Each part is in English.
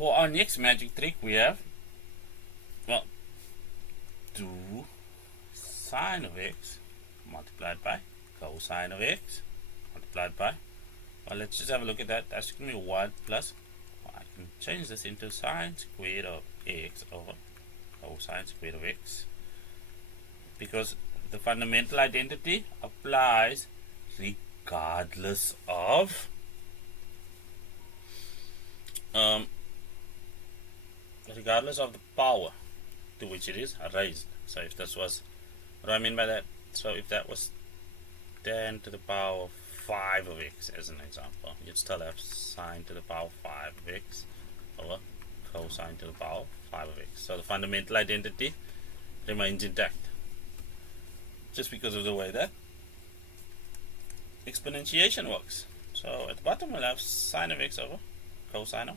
For our next magic trick, we have, well, 2 sine of x multiplied by cosine of x multiplied by, well, let's just have a look at that. That's going to be 1 plus, well, I can change this into sine squared of x over cosine squared of x, because the fundamental identity applies regardless of the power to which it is raised. So if this was, what do I mean by that? So if that was 10 to the power of 5 of x as an example, you'd still have sine to the power of 5 of x over cosine to the power of 5 of x. So the fundamental identity remains intact, just because of the way that exponentiation works. So at the bottom we'll have sine of x over cosine of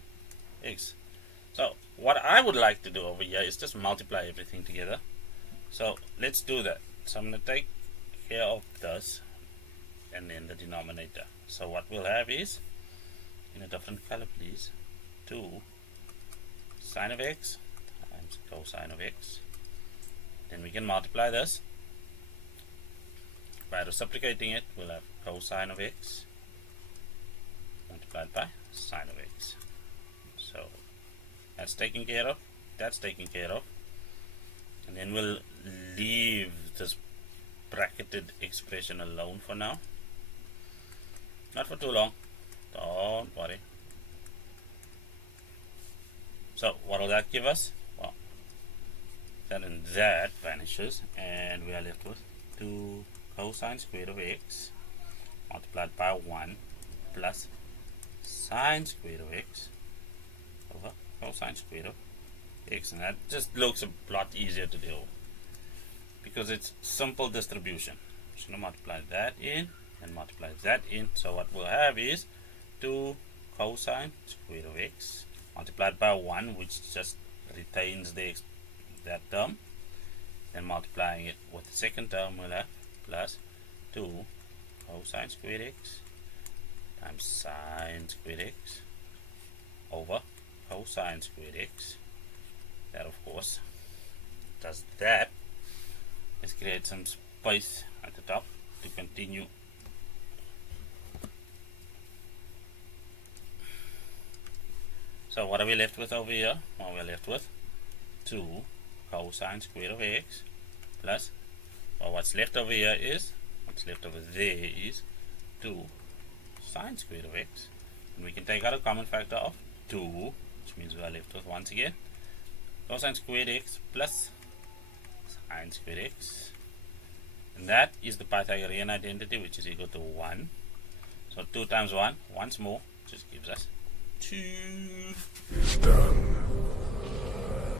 x. So what I would like to do over here is just multiply everything together. So let's do that. So I'm going to take care of this and then the denominator. So what we'll have is, in a different color please, 2 sine of x times cosine of x. Then we can multiply this. By reciprocating it, we'll have cosine of x multiplied by sine of x. So that's taken care of, that's taken care of, and then we'll leave this bracketed expression alone for now. Not for too long, don't worry. So what will that give us? Well, that and that vanishes, and we are left with 2 cosine squared of x multiplied by 1 plus sine squared of x over cosine squared of x. And that just looks a lot easier to deal with because it's simple distribution. Just going to multiply that in and multiply that in. So what we'll have is 2 cosine squared of x multiplied by 1, which just retains that term, and multiplying it with the second term, we'll have plus 2 cosine squared x times sine squared x over cosine squared x. That of course does that. Let's create some space at the top to continue. So what are we left with over here? Well, we're left with 2 cosine squared of x plus, well, what's left over here is, what's left over there is 2 sine squared of x, and we can take out a common factor of 2, which means we are left with, once again, cosine squared x plus sine squared x, and that is the Pythagorean identity, which is equal to 1. So 2 times 1 once more just gives us 2. Done.